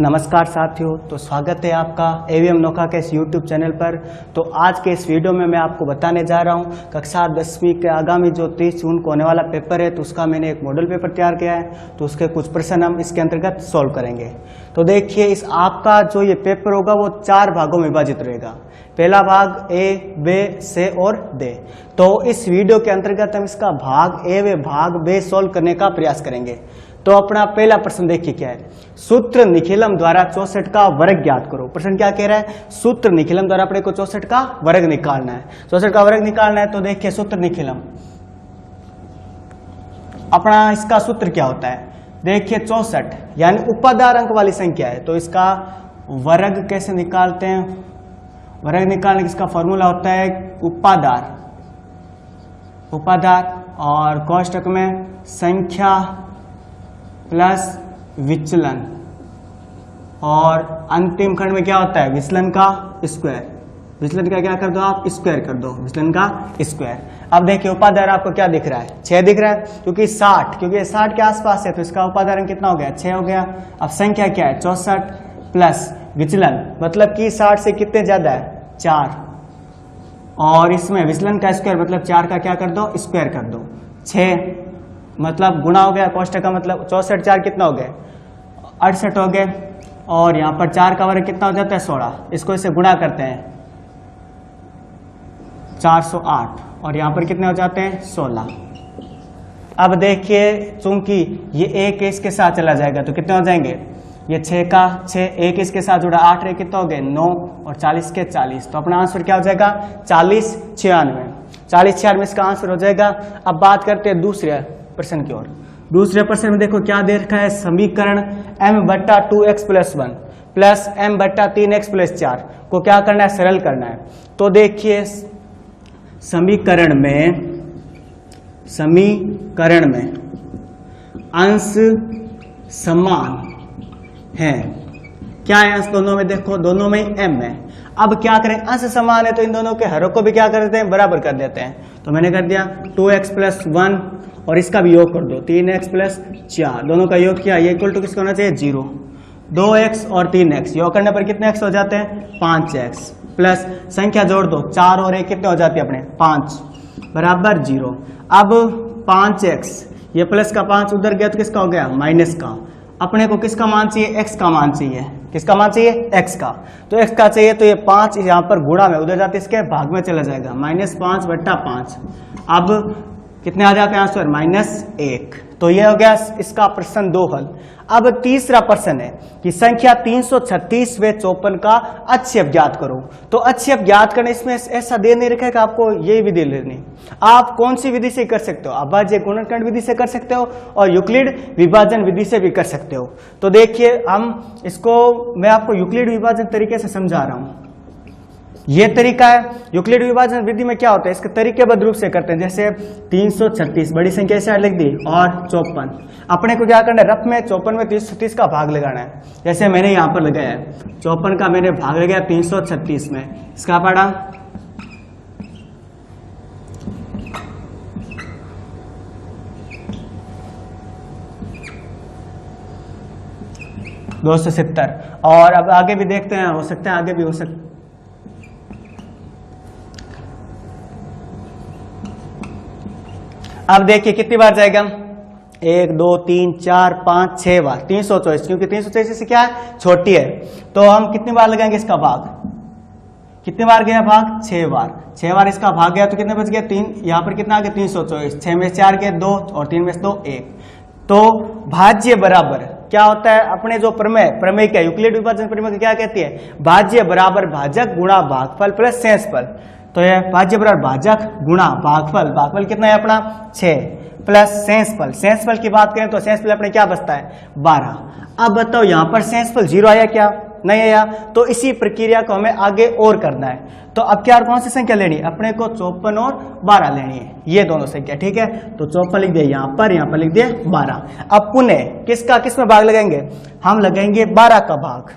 नमस्कार साथियों, तो स्वागत है आपका एवीएम नोखा के इस यूट्यूब चैनल पर। तो आज के इस वीडियो में मैं आपको बताने जा रहा हूं कक्षा 10वीं के आगामी जो 30 जून को होने वाला पेपर है, तो उसका मैंने एक मॉडल पेपर तैयार किया है। तो उसके कुछ प्रश्न हम इसके अंतर्गत सॉल्व करेंगे। तो देखिए, इस आपका जो ये पेपर होगा वो 4 भागों में विभाजित रहेगा। पहला भाग ए, बे, से और दे। तो इस वीडियो के अंतर्गत हम इसका भाग ए व भाग बे सॉल्व करने का प्रयास करेंगे। तो अपना पहला प्रश्न देखिए क्या है। सूत्र निखिलम द्वारा 64 का वर्ग ज्ञात करो। प्रश्न क्या कह रहा है? सूत्र निखिलम द्वारा अपने को 64 का वर्ग निकालना है। 64 का वर्ग निकालना है। तो देखिए, सूत्र निखिलम अपना इसका सूत्र क्या होता है? देखिए 64 यानी उपादार अंक वाली संख्या है, तो इसका वर्ग कैसे निकालते हैं? वर्ग निकालने का इसका फॉर्मूला होता है उपादार और कोष्टक में संख्या प्लस विचलन, और अंतिम खंड में क्या होता है? विचलन का स्क्वायर। विचलन का क्या कर दो आप? स्क्वायर कर दो, विचलन का स्क्वायर। अब देखिए, उपादार आपको क्या दिख रहा है? 6 दिख रहा है, क्योंकि 60 के आसपास है, तो इसका उपादार कितना हो गया? 6 हो गया। अब संख्या क्या है? 64 प्लस विचलन, मतलब कि 60 से कितने ज्यादा है? 4, और इसमें विचलन का स्क्वायर मतलब 4 का क्या कर दो? स्क्वायर कर दो। 6 मतलब गुणा हो गया, कोष्टक का मतलब 64 4 कितना हो गए? 68 हो गए, और यहाँ पर 4 का वर्ग कितना हो जाता है? 16। इसको इससे गुणा करते हैं 408, और यहाँ पर कितने हो जाते हैं? 16। अब देखिए, चूंकि ये एक इसके साथ चला जाएगा तो कितने हो जाएंगे? ये 6 का 6, एक इसके साथ जुड़ा 8 रहे, कितना हो गए? 9, और 40 के 40। तो अपना आंसर क्या हो जाएगा? 40 96। 40 96 इसका आंसर हो जाएगा। अब बात करते हैं दूसरे प्रश्न की ओर। दूसरे प्रश्न में देखो क्या दे रखा है? समीकरण m/2x+1 प्लस m/3x+4 को क्या करना है? सरल करना है। तो देखिए, समीकरण में अंश समान है। क्या है अंश दोनों में? देखो दोनों में m है। अब क्या करें? अंश समान है तो इन दोनों के हरों को भी क्या कर देते हैं? बराबर कर देते हैं। तो मैंने कर दिया 2x+1, और इसका भी योग कर दो 3x+4, दोनों का योग किया। ये इक्वल टू किसका होना चाहिए? 0। 2x और 3x योग करने पर कितने x हो जाते हैं? 5x, प्लस संख्या जोड़ दो 4 और 1 कितने हो जाते हैं अपने? 5 बराबर 0। अब 5x, ये प्लस का 5 उधर गया तो किसका हो गया? माइनस का। अपने को किसका मान चाहिए? x का मान चाहिए। किसका मान चाहिए? x का। तो x का चाहिए, तो ये 5 यहाँ पर गुणा में उधर जाते इसके भाग में चला जाएगा, -5/5। अब कितने आ जाते हैं आंसर? -1। तो ये हो गया इसका प्रश्न 2 हल। अब तीसरा प्रश्न है कि संख्या 336 व 54 का अक्षयप ज्ञात करो। तो अक्षयप ज्ञात करने इसमें ऐसा दे नहीं रखा कि आपको ये विधि लेनी। आप कौन सी विधि से कर सकते हो? अभाज्य गुणनखंड विधि से कर सकते हो, और यूक्लिड विभाजन विधि से भी कर सकते हो। तो देखिए, हम इसको मैं आपको यूक्लिड विभाजन तरीके से समझा रहा हूं। ये तरीका है यूक्लिड विभाजन विधि में क्या होता है? इसके तरीकेबद्ध रूप से करते हैं। जैसे 336 बड़ी संख्या ऐसे लिख दी, और 54 अपने को क्या करना है? रफ में 54 में 336 का भाग लगाना है। जैसे मैंने यहाँ पर लगाया है 54 का, मैंने भाग लगाया 336 में। इसका पढ़ा 270, और अब आगे भी देखते हैं, हो सकता है आगे भी हो सकता। अब देखिए कितनी बार जाएगा? 1 2 3 4 5 6 बार। 324, क्योंकि 324 से क्या है? छोटी है। तो हम कितनी बार लगाएंगे इसका भाग? कितनी बार गया भाग? 6 बार। 6 बार इसका भाग गया तो कितने बच गए? 3। यहाँ पर कितना आ गया? 324। 6 में 4 गए 2, और 3 में 2 1। तो भाज्य बराबर क्या होता है? अपने जो प्रमेय क्या यूक्लिड विभाजन प्रमेय क्या कहती है? भाज्य बराबर भाजक गुणा भागफल प्लस शेषफल। तो ये भाज्य बराबर भाजक गुणा भागफल। भागफल कितना है अपना? 6 प्लस शेषफल की बात करें तो शेषफल अपने क्या बचता है? 12। अब बताओ यहाँ पर शेषफल 0 आया क्या? नहीं आया। तो इसी प्रक्रिया को हमें आगे और करना है। तो अब क्या कौन सी संख्या लेनी है? अपने को 54 और 12 लेनी है, ये दोनों संख्या। ठीक है, तो 54 लिख दिया यहाँ पर लिख दिया 12। अब पुनः किसका किस में भाग लगाएंगे? हम लगाएंगे 12 का भाग।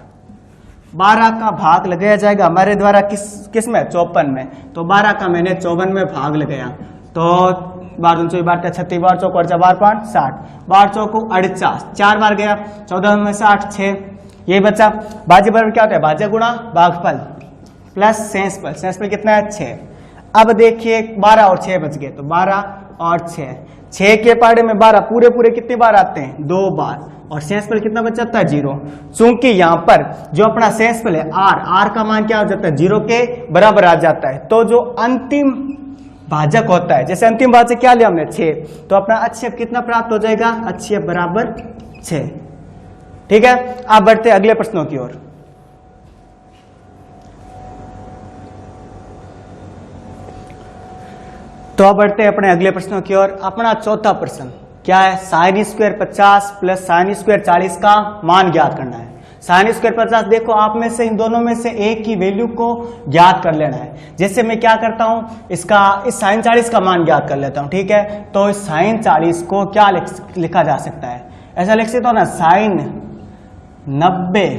12 का भाग लगाया जाएगा हमारे द्वारा किस में? 54 में। तो 12 का मैंने 54 में भाग लगाया। तो 12 × 12 36, 12 चौक 12 5 60, 12 चौक 48, 4 बार गया, 14 में 60 6, ये बच्चा भाज्य बराबर क्या होता है, भाज्य गुणा भागफल प्लस शेषफल। शेषफल कितना है 6। अब देखिए 12 और 6 बच गए, तो 12 और 6 के पाड़े में 12 पूरे पूरे कितनी बार आते हैं, 2 बार, और शेषफल कितना बच जाता है 0। चूंकि यहाँ पर जो अपना शेषफल है r का मान क्या हो जाता है 0 के बराबर आ जाता है, तो जो अंतिम भाजक होता है, जैसे अंतिम भाजक क्या लिया हमने 6, तो अपना HCF कितना प्राप्त हो जाएगा, HCF बराबर 6। ठीक है, अब बढ़ते अगले प्रश्नों की ओर। तो अब बढ़ते हैं अपने अगले प्रश्नों की ओर। अपना चौथा प्रश्न क्या है, sign square 50 plus sine square 40 का मान ज्ञात करना है। साइन स्क्वायर 50, देखो आप में से इन दोनों में से एक की वैल्यू को ज्ञात कर लेना है। जैसे मैं क्या करता हूं, इस साइन 40 का मान ज्ञात कर लेता हूं। ठीक है, तो इस साइन 40 को क्या लिखा जा सकता है, ऐसा लिख सकता हूं ना, साइन 90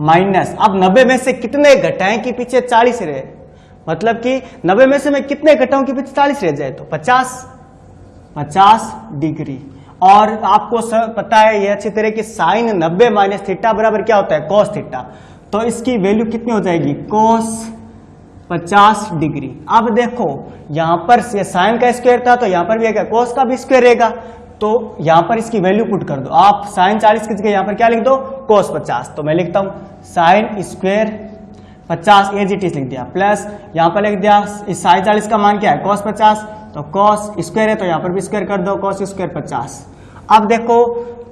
माइनस, अब 90 में से कितने घटाएं कि पीछे 40 रहे, मतलब कि 90 में से मैं कितने घटाऊं कि पीछे 40 रह जाए, तो 50 डिग्री। और आपको पता है ये अच्छी तरह की साइन 90 माइनस थीटा बराबर क्या होता है, कोस थीटा। तो इसकी वैल्यू कितनी हो जाएगी, कोस 50 डिग्री। अब देखो यहां पर ये साइन का स्क्वायर था, तो यहां पर भी है क्या, कोस का भी स्क्वायर रहेगा, तो यहां पर इसकी वैल्यू पुट कर दो आप। साइन 40 की जगह यहां पर क्या लिख दो, कोस 50। तो मैं लिखता हूं sine square 50 as it is लिख दिया, प्लस यहां पर लिख दिया इस साइन 40 का मान क्या है, कोस 50, तो कोस स्क्वायर है तो यहां पर भी स्क्वायर कर दो, कोस स्क्वायर 50। अब देखो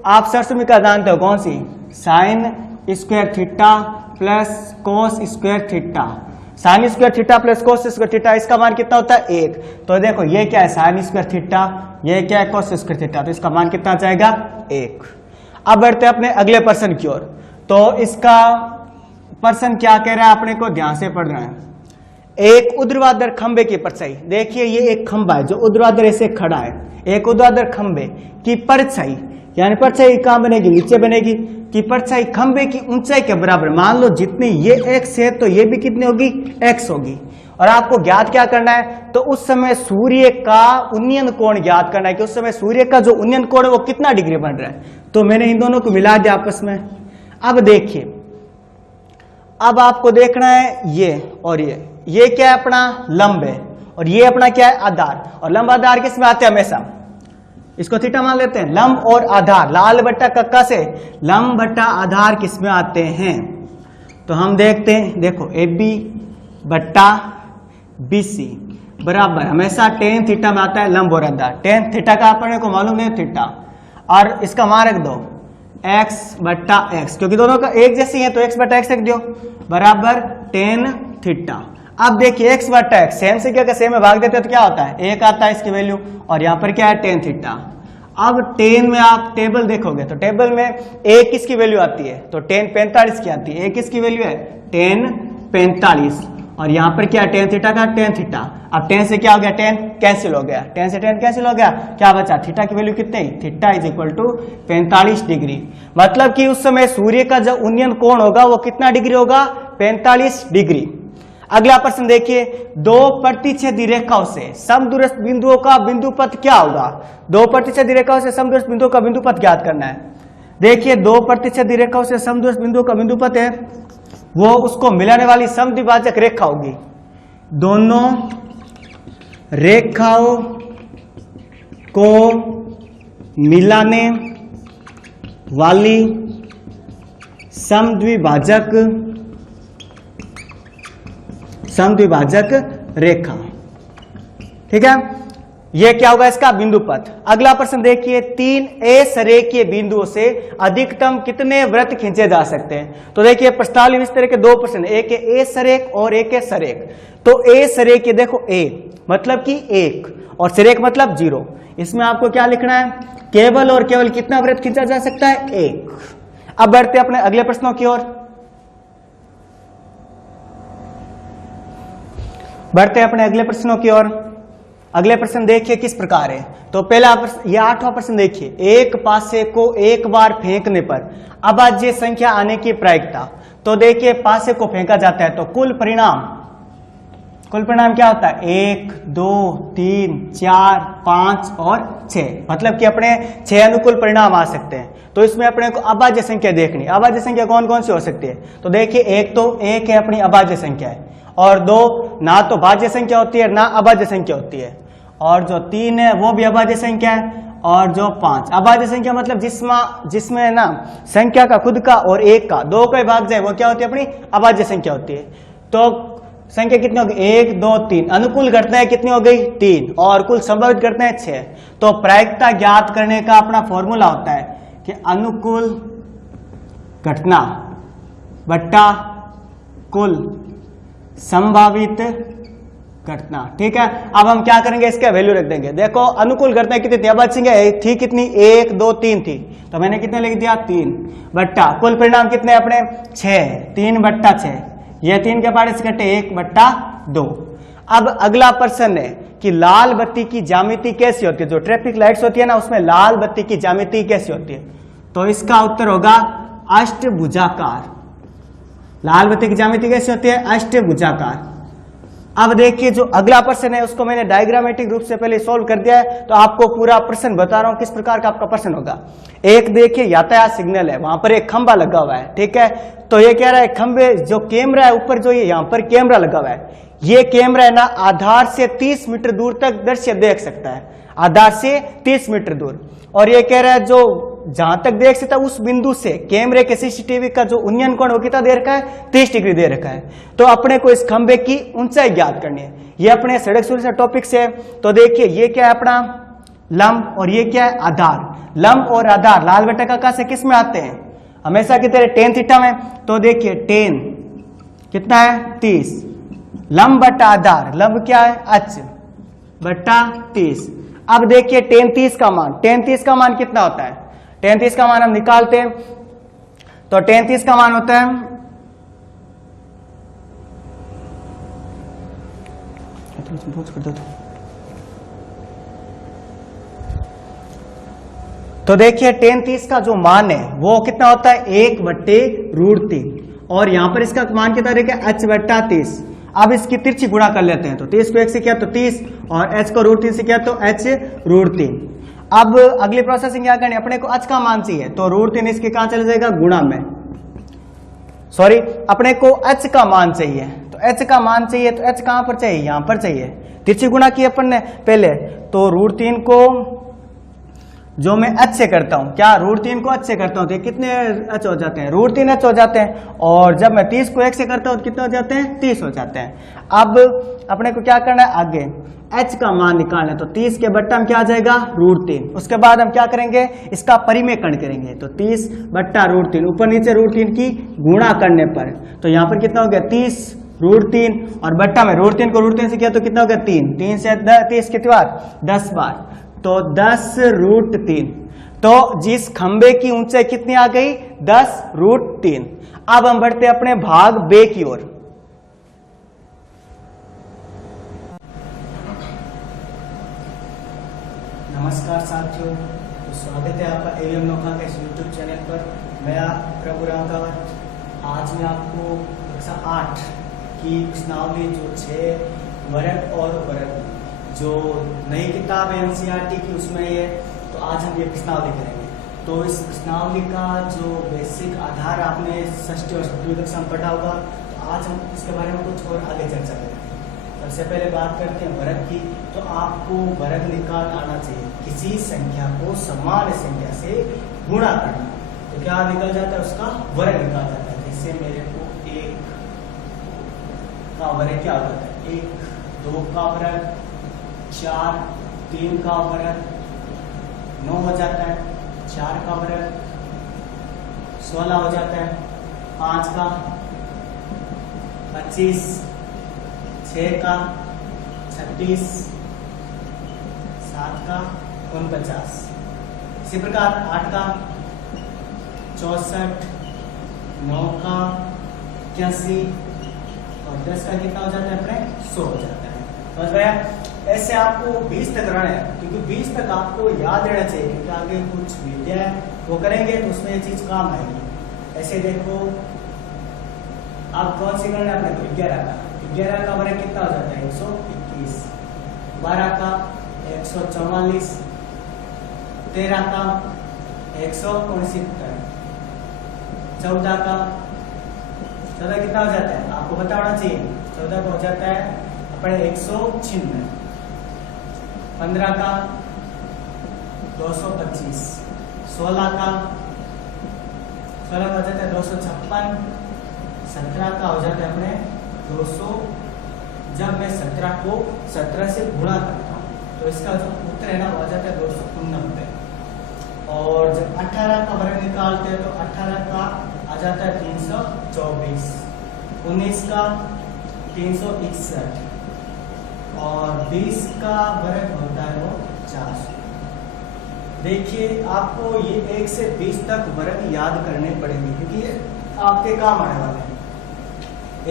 आप सरसमीका जानते हो कौन सी, sine square theta plus cos square theta. Sine square theta plus cos square theta, इसका मान कितना होता है 1। तो देखो ये क्या है, साइन स्क्वायर थीटा, ये क्या है, कोस स्क्वायर थीटा, तो इसका मान कितना जाएगा 1। अब बढ़ते हैं अपने अगले प्रश्न की ओर। तो इसका प्रश्न क्या कह रहा है, अपने को ध्यान से पढ़ना है। एक ऊर्ध्वाधर खंबे की परछाई, देखिए ये एक खंबा है जो ऊर्ध्वाधर ऐसे खड़ा है, एक ऊर्ध्वाधर खंबे की परछाई, यानी परछाई कहां बनेगी, नीचे बनेगी, कि परछाई खंबे की ऊंचाई के बराबर, मान लो जितनी ये x है तो ये भी कितनी होगी, x होगी। और आपको ज्ञात क्या करना है, तो उस समय सूर्य का उन्नयन कोण ज्ञात करना है, कि उस समय सूर्य का जो उन्नयन कोण है वो कितना डिग्री बन रहा है। तो मैंने इन दोनों को मिला दिया आपस में। अब देखिए, अब आपको देखना है ये और ये क्या है, अपना लंब है, और ये अपना क्या है, आधार। और लंब आधार किस में आते हैं, हमेशा इसको थीटा मान लेते हैं। लंब और आधार, लाल बट्टा कक्का से लंब बट्टा आधार किस में आते हैं, तो हम देखते हैं, देखो AB बट्टा BC बराबर हमेशा टेन थीटा में आता है लंब और आधार। टेन थीटा का अपने को मालूम नहीं थीटा, और इसका मान रख दो x बट्टा x, क्योंकि दोनों का एक जैसी है तो x बट्टा x रख दो बराबर टेन थीटा। अब देखिए x बट्टा x सेम से क्या सेम में भाग देते हैं तो क्या होता है, 1 आता है इसकी वैल्यू, और यहाँ पर क्या है टेन थीटा। अब टेन में आप टेबल देखोगे तो टेबल में एक किसकी वैल्यू आती है, तो टेन 45 की आती है, एक किसकी वैल्यू है टेन 45, और यहाँ पर क्या टेन थीटा का टेन थीटा। अब टेन से क्या हो गया, टेन कैंसिल हो गया, टेन से टेन कैंसिल हो गया, क्या बचा, थीटा की वैल्यू कितनी, theta is equal to 45 degree. मतलब कि उस समय सूर्य का जो उन्नयन कोण होगा वो कितना डिग्री होगा, 45 डिग्री। अगला प्रश्न देखिए, दो प्रतिच्छेदी रेखाओं से समदूरस्थ बिंदुओं का बिंदुपथ क्या होगा। दो प्रतिच्छेदी रेखाओं से समदूरस्थ बिंदुओं का बिंदुपथ ज्ञात करना है। देखिए दो प्रतिच्छेदी रेखाओं से समदूरस्थ बिंदुओं का बिंदुपथ है, वो उसको मिलाने वाली समद्विभाजक रेखा होगी। दोनों रेखाओं को मिलाने वाली समद्विभाजक रेखा, ठीक है, यह क्या होगा इसका बिंदुपथ। अगला प्रश्न देखिए, तीन असरेखीय बिंदुओं से अधिकतम कितने वृत्त खींचे जा सकते हैं। तो देखिए प्रस्तावना इस तरह के दो प्रश्न, एक है असरेख और एक है सरेख। तो असरेखीय देखो a मतलब कि 1 और सरेख मतलब 0। इसमें आपको क्या लिखना है, केवल और केवल कितना वृत्त खींचा जा सकता है, 1। अब बढ़ते अपने अगले प्रश्नों की ओर। बढ़ते अपने अगले प्रश्नों की ओर। अगले प्रश्न देखिए किस प्रकार है। तो पहला प्रश्न, यह 8वां प्रश्न देखिए, एक पासे को एक बार फेंकने पर अभाज्य संख्या आने की प्रायिकता। तो देखिए पासे को फेंका जाता है तो कुल परिणाम कुल परिणाम क्या होता है 1 2 3 4 5 और 6, मतलब कि अपने 6 अनुकूल परिणाम आ सकते हैं। तो इसमें अपने को अभाज्य संख्या देखनी, अभाज्य संख्या कौन कौन सी हो सकती है, तो देखिए एक तो एक है अपनी अभाज्य संख्या है, और दो ना तो भाज्य संख्या होती है ना अभाज्य संख्या होती है, और जो 3 है वो भी अभाज्य संख्या है, और जो 5 अभाज्य संख्या मतलब जिसमें ना संख्या का खुद का और एक का दो का भाग जाए वो क्या होती है अपनी अभाज्य संख्या होती है। तो संख्या कितनी होगी 1 2 3, अनुकूल घटनाएं कितनी हो गई 3, और कुल संभावित घटनाएं 6। तो प्रायिकता ज्ञात करने का अपना फॉर्मूला होता है कि अनुकूल घटना बट्टा कुल संभावित घटना। ठीक है, अब हम क्या करेंगे, इसका वैल्यू रख देंगे। देखो अनुकूल घटना कितनी थी, अभाज्य संख्या थी कितनी 1 2 3 थी, तो मैंने कितने लिख दिया 3 बट्टा कुल परिणाम कितने अपने 6, 3 बट्टा 6, ये 3 के पारे से घटे 1 बट्टा 2। अब अगला प्रश्न है कि लाल बत्ती की ज्यामिति कैसी होती है, जो ट्रैफिक लाइट्स होती है ना उसमें लाल बत्ती की ज्यामिति कैसी होती है, तो इसका उत्तर होगा अष्टभुजाकार। लाल बत्ती की ज्यामिति कैसी होती है अष्टभुजाकार। अब देखिए जो अगला प्रश्न है उसको मैंने डायग्रामेटिक रूप से पहले सॉल्व कर दिया है, तो आपको पूरा प्रश्न बता रहा हूं किस प्रकार का आपका प्रश्न होगा। एक देखिए यातायात सिग्नल है, वहां पर एक खंबा लगा हुआ है, ठीक है, तो ये कह रहा है खंबे जो कैमरा है ऊपर जो ये यहाँ पर कैमरा लगा हुआ है, ये कैमरा है ना आधार से 30 मीटर दूर तक दृश्य देख सकता है, आधार से 30 मीटर दूर, और ये कह रहा है जो जहां तक देख सकता है उस बिंदु से कैमरे के सीसीटीवी का जो उन्नयन कोण वो कितना दे रखा है 30 डिग्री दे रखा है। तो अपने को इस खंबे की ऊंचाई ज्ञात करनी है, ये अपने सड़क सुरक्षा टॉपिक से। तो देखिए ये क्या है अपना लंब और ये क्या है आधार। लंब और आधार लाल बटा से किस में आते हैं, हमेशा की तरह टेन थीटा में। तो देखिए टेन कितना है 30, लंब बटा आधार, लंब क्या है h बटा 30। अब देखिए टेन 30 का मान कितना होता है, टेन 30 का मान हम निकालते हैं, तो टेन 30 का मान होता है तो देखिए टेन 30 का जो मान है वो कितना होता है 1/√3, और यहां पर इसका मान कितना रहेगा h बटा 30। अब इसकी तिरछी गुणा कर लेते हैं, तो 30 को 1 से किया तो 30 और h को √3 से किया तो h√3। अब अगली प्रोसेसिंग क्या करनी है, अपने को h का मान चाहिए, तो √3 इसके कहां चले जाएगा गुणा में, सॉरी अपने को h का मान चाहिए, तो h का मान चाहिए तो h कहां पर चाहिए यहां पर चाहिए, तिरछी गुणा की अपन ने पहले, तो √3 को जो मैं h से करता हूं, क्या √3 को h से करता हूं तो कितने h हो जाते हैं √3 h हो जाते हैं, और जब मैं 30 को 1 से करता हूं तो कितने हो जाते हैं 30 हो जाते हैं। अब अपने को क्या करना है आगे h का मान निकालना है, तो 30 के बट्टा में क्या आ जाएगा √3। उसके बाद हम क्या करेंगे इसका परिमेयकरण करेंगे, तो 30 बट्टा √3 ऊपर नीचे √3 की गुणा करने पर, तो यहाँ पर कितना हो गया 30 √3 और बट्टा में √3 को √3 से किया तो कितना हो गया 3, 3 से 30 कितनी बार 10 बार, तो 10√3। तो जिस खंबे की ऊंचाई कितनी आ गई 10√3। अब हम बढ़ते अपने भाग बे की ओर। नमस्कार साथियों, तो स्वागत है आपका एवीएम नोखा के यूट्यूब चैनल पर। मैं प्रभु रामकावत। आज मैं आपको कक्षा 8 की प्रश्नावली जो 6 वर्ग और वर्ग जो नई किताब है एनसीईआरटी की उसमें ये, तो आज हम ये प्रश्नावली करेंगे। तो इस प्रश्नावली का जो बेसिक आधार आपने षष्ठी और सप्तमी कक्षा में पढ़ा होगा, तो आज हम इसके बारे में कुछ और आगे चर्चा करेंगे। सबसे पहले बात करते हैं वर्ग की, तो आपको वर्ग निकाल आना चाहिए, किसी संख्या को समान संख्या से गुणा करना, तो क्या निकल जाता है उसका वर्ग निकाल जाता है। जैसे मेरे को 1 का वर्ग क्या होता है 1, 2 का वर्ग 4, 3 का वर्ग 9 हो जाता है, 4 का वर्ग 16 हो जाता है, 5 का 25, 6 का 36, 7 का 49, इसी प्रकार 8 का 64, 9 का 81 और 10 का कितना हो जाता है अपने 100 हो जाता है। समझ गया? ऐसे आपको 20 तक रहना है, क्योंकि 20 तक आपको याद रहना चाहिए, क्योंकि आगे कुछ विद्या है वो करेंगे तो उसमें ये चीज काम आएगी। ऐसे देखो अब कौन सी करना है अपने को 11 का, 11 का वर्ग कितना हो जाता है 121, 12 का 144, 13 का 169, 14 का 14 कितना हो जाता है आपको पता होना चाहिए, 14 का हो जाता है अपने 196, 15 का 225, 16 का हो जाता है 256, 17 का हो जाता है अपने 200। जब मैं 17 को 17 से गुणा करता हूँ तो इसका जो उत्तर है ना वो आ जाता है 289। और जब 18 का वर्ग निकालते हैं तो 18 का आ जाता है 324, 19 का 361 और 20 का वर्ग होता है वो 400। देखिए आपको ये 1 से 20 तक वर्ग याद करने पड़ेंगे क्योंकि ये आपके काम आने वाले हैं।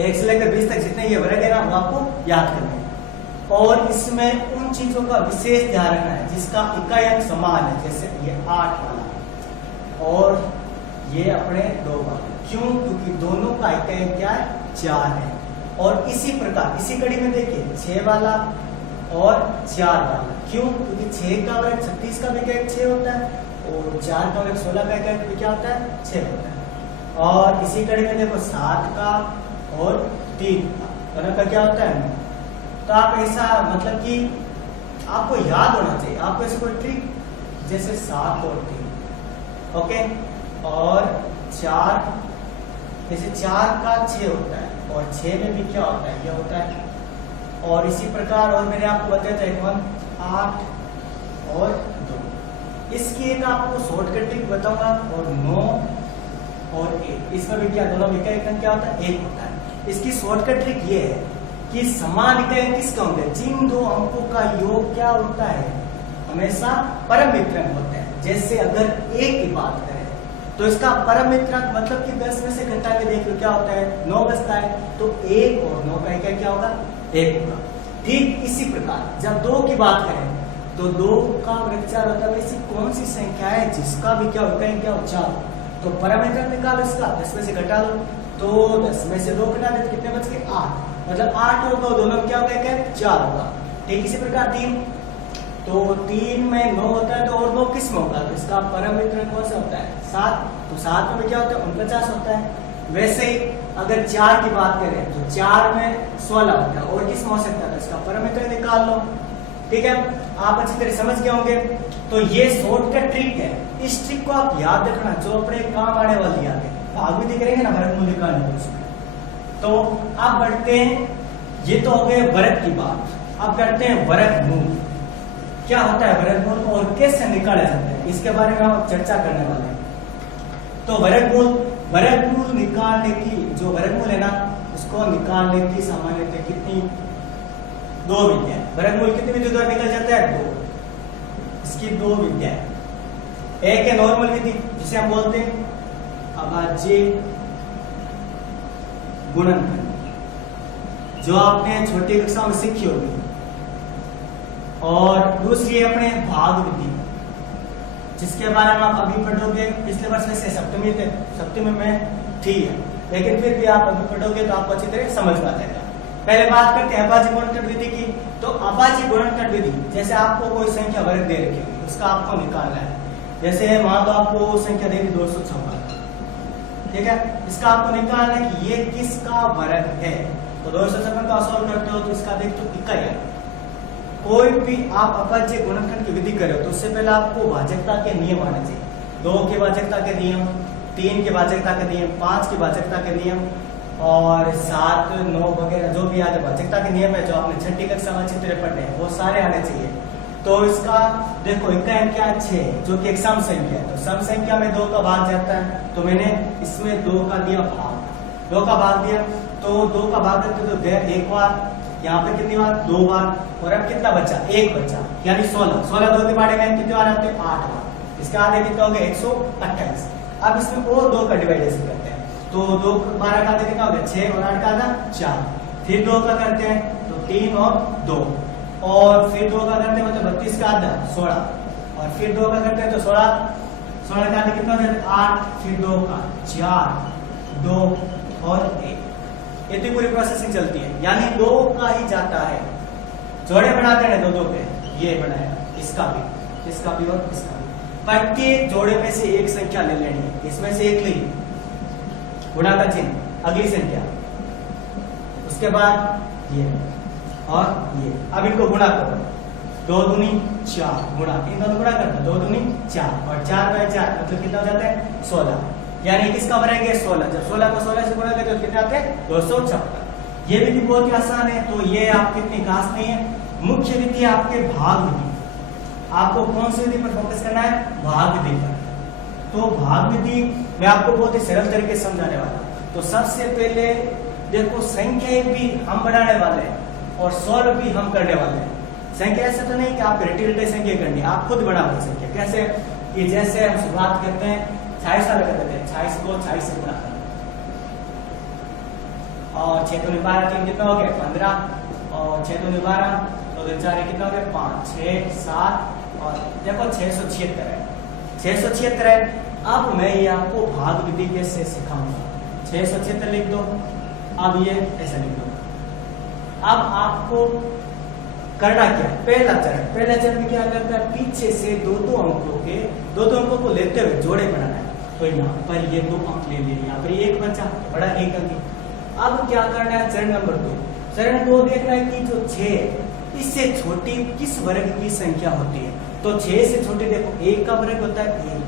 1 से लेकर 20 तक जितने ये वर्ग है ना वो आपको याद करने हैं। और इसमें उन चीजों का विशेष ध्यान रखना है जिसका इकाई अंक समान है, जैसे ये 8 वाला और ये अपने 2 वाला। क्यों? क्योंकि दोनों का इकाई अंक क्या है 4 है। और इसी प्रकार इसी कड़ी में देखिए 6 वाला और 4 वाला। क्यों? क्योंकि 6 का वर्ग 36 का भी इकाई 6 होता है और 4 का वर्ग 16 का इकाई भी क्या होता है 6 होता है। और इसी कड़ी में देखो 7 का और 3 का दोनों का क्या होता है। तो आप ऐसा मतलब कि आपको याद होना चाहिए, आपको ऐसे कोई ट्रिक जैसे 7 और 3 ओके और 4 जैसे 4 का 6 होता है और 6 में भी क्या होता है ये होता है। और इसी प्रकार और मैंने आपको बताया था एक 8 और 2। इसकी एक आपको शॉर्टकट ट्रिक बताऊंगा। और 9 और 1 इसमें भी क्या दोनों इकाई अंक क्या होता है 1 होता है। इसकी शॉर्टकट ट्रिक ये है कि समान इकाई अंक किसका होता है, जिन दो अंकों का योग क्या होता है हमेशा परम मित्रांक होता है। जैसे अगर 1 की बात करें तो इसका परम मित्रांक मतलब कि 10 में से घटा के देख लो क्या होता है 9 बचता है, तो 1 और 9 का इकाई क्या होगा 1 होगा। ठीक इसी प्रकार जब 2 की बात करें तो 2 का वर्ग 4 होता है। ऐसी कौन सी संख्या है जिसका भी क्या होता है क्या 4, तो परम मित्रांक निकालो इसका 10 में से घटा लो तो 10 में से 2 घटा दे तो कितने बच गए 8, मतलब 8 और 2 दोनों में क्या होगा क्या 4 होगा। ठीक इसी प्रकार 3 तो 3 में 9 होता है तो और 9 किस में होगा, तो इसका परम मित्रांक कौन सा होता है 7, तो 7 में क्या होता है 49 होता है। वैसे ही अगर 4 की बात करें तो 4 में 16 होता है और किस में हो सकता है, तो इसका परम मित्रांक निकाल लो। ठीक है, आप अच्छी तरह समझ गए होंगे। तो ये शॉर्टकट ट्रिक है, इस ट्रिक को आप याद रखना जो अपने काम आने वाली याद है। भाग भी करेंगे ना वर्गमूल निकालने को उसमें। तो अब बढ़ते हैं, ये तो हो गए वर्ग की बात, अब करते हैं वर्गमूल। क्या होता है वर्गमूल और कैसे निकाला जाता है इसके बारे में हम चर्चा करने वाले हैं। तो वर्गमूल निकालने की जो वर्गमूल है ना उसको निकालने की सामान्यतः कितनी 2 विधियां। वर्गमूल कितनी विधि द्वारा निकल जाता है 2, इसकी 2 विधियां। एक है नॉर्मल विधि जिसे हम बोलते हैं अभाज्य गुणनखंड, जो आपने छोटी कक्षा में सीखी होगी। और दूसरी है अपने भाग विधि जिसके बारे में आप अभी पढ़ोगे। पिछले वर्ष में से सप्तमी में थी है, लेकिन फिर भी आप अभी पढ़ोगे तो आपको अच्छी तरह समझ में आ जाएगा। पहले बात करते हैं अभाज्य गुणनखंड विधि की। तो अभाज्य गुणनखंड विधि जैसे आपको कोई संख्या वर्ग दे रखी होगी उसका आपको निकालना है। जैसे मान लो आपको संख्या दे दी 256, ठीक है, इसका आपको निकालना है कि ये किसका वर्ग है। तो 256 का सॉल्व करते हो तो इसका देखते हो इकाई है। कोई भी आप अभाज्य गुणनखंड की विधि करो तो उससे पहले आपको भाजकता के नियम आने चाहिए। 2 के भाजकता के नियम, 3 के भाजकता के नियम, 5 के भाजकता के नियम और 7, 9 वगैरह जो भी आगे भाजकता के नियम है जो आपने छठी कक्षा में अच्छी तरह पढ़े हैं वो सारे आने चाहिए। तो इसका देखो इकाई अंक क्या 6 जो कि एक सम संख्या है। तो सम संख्या में 2 का भाग जाता है, तो मैंने इसमें 2 का दिया भाग, 2 का भाग दिया तो 2 का भाग करते तो गया 1 बार, यहाँ पे कितनी बार 2 बार, और अब कितना बचा 1 बचा यानी 16 2 के बारे में कितने बार आते हैं 8 बार। इसके आधे कितना हो गया 128। अब इसमें और 2 का डिवाइडेशन करते हैं तो 2 12 का आधा कितना हो गया 6 और 8 का आधा 4, फिर 2 का करते हैं तो 3 और 2 और फिर 2 का करते हैं मतलब 32 का आधा 16 और फिर 2 का करते हैं तो 16 का आधा कितना हो जाता है 8, फिर 2 का 4, 2 और 1। ये तो पूरी प्रोसेसिंग चलती है, यानी 2 का ही जाता है। जोड़े बनाते हैं 2 के, ये बनाया, इसका भी और इसका भी। प्रत्येक जोड़े में से एक संख्या ले लेनी है, इसमें से एक ली, गुणा का चिन्ह, अगली संख्या, उसके बाद ये और ये। अब इनको गुणा करो, 2 दूनी 4 गुणा, इन दोनों गुणा करना, 2 दूनी 4 और 4 बाय 4 मतलब कितना हो जाता है 16, यानी किसका बनेंगे 16। जब 16 को 16 से गुणा करें तो कितने आते हैं 256। ये विधि बहुत ही आसान है, तो ये आपकी इतनी खास नहीं है। मुख्य विधि आपके भाग विधि, आपको कौन सी विधि पर फोकस करना है, भाग विधि पर। तो भाग विधि मैं आपको बहुत ही सरल तरीके से समझाने वाला हूं। तो सबसे पहले देखो, संख्या भी हम बढ़ाने वाले हैं और सॉल्व भी हम करने वाले हैं। संख्या ऐसा तो नहीं कि आप रटी रटी संख्या करनी है, आप खुद बढ़ाओगे संख्या। कैसे कि जैसे हम शुरुआत करते हैं 26 वाला कर देते हैं, 26 को 26 से गुणा करना और 6 दूनी 12, 3 कितना हो गया 15 और 6 दूनी 12, 2 दूनी 4 कितना हो गया 5, 6, 7 और देखो 676 है, 676 है। अब मैं ये आपको भाग विधि कैसे सिखाऊंगा। 676 लिख दो, अब ये ऐसा लिख दो। अब आपको करना क्या है, पहला चरण में क्या करना है, पीछे से 2 अंकों को लेते हुए जोड़े बनाना है। तो यहाँ पर ये 2 अंक ले लिए, यहाँ पर 1 बचा, बड़ा 1 अंक। अब क्या करना है, चरण नंबर 2। चरण 2 देखना है कि जो 6 इससे छोटी किस वर्ग की संख्या होती है। तो 6 से छोटी देखो, 1 का वर्ग होता है 1,